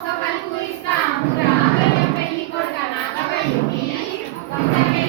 పెళ్ళి కొడుక నాగవల్లికి ఒక్క పెళ్ళి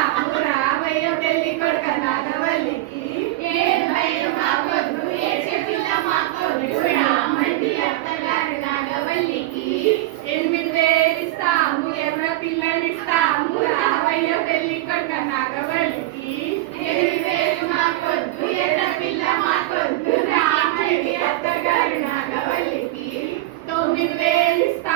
మీకు వేలిస్తా